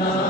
나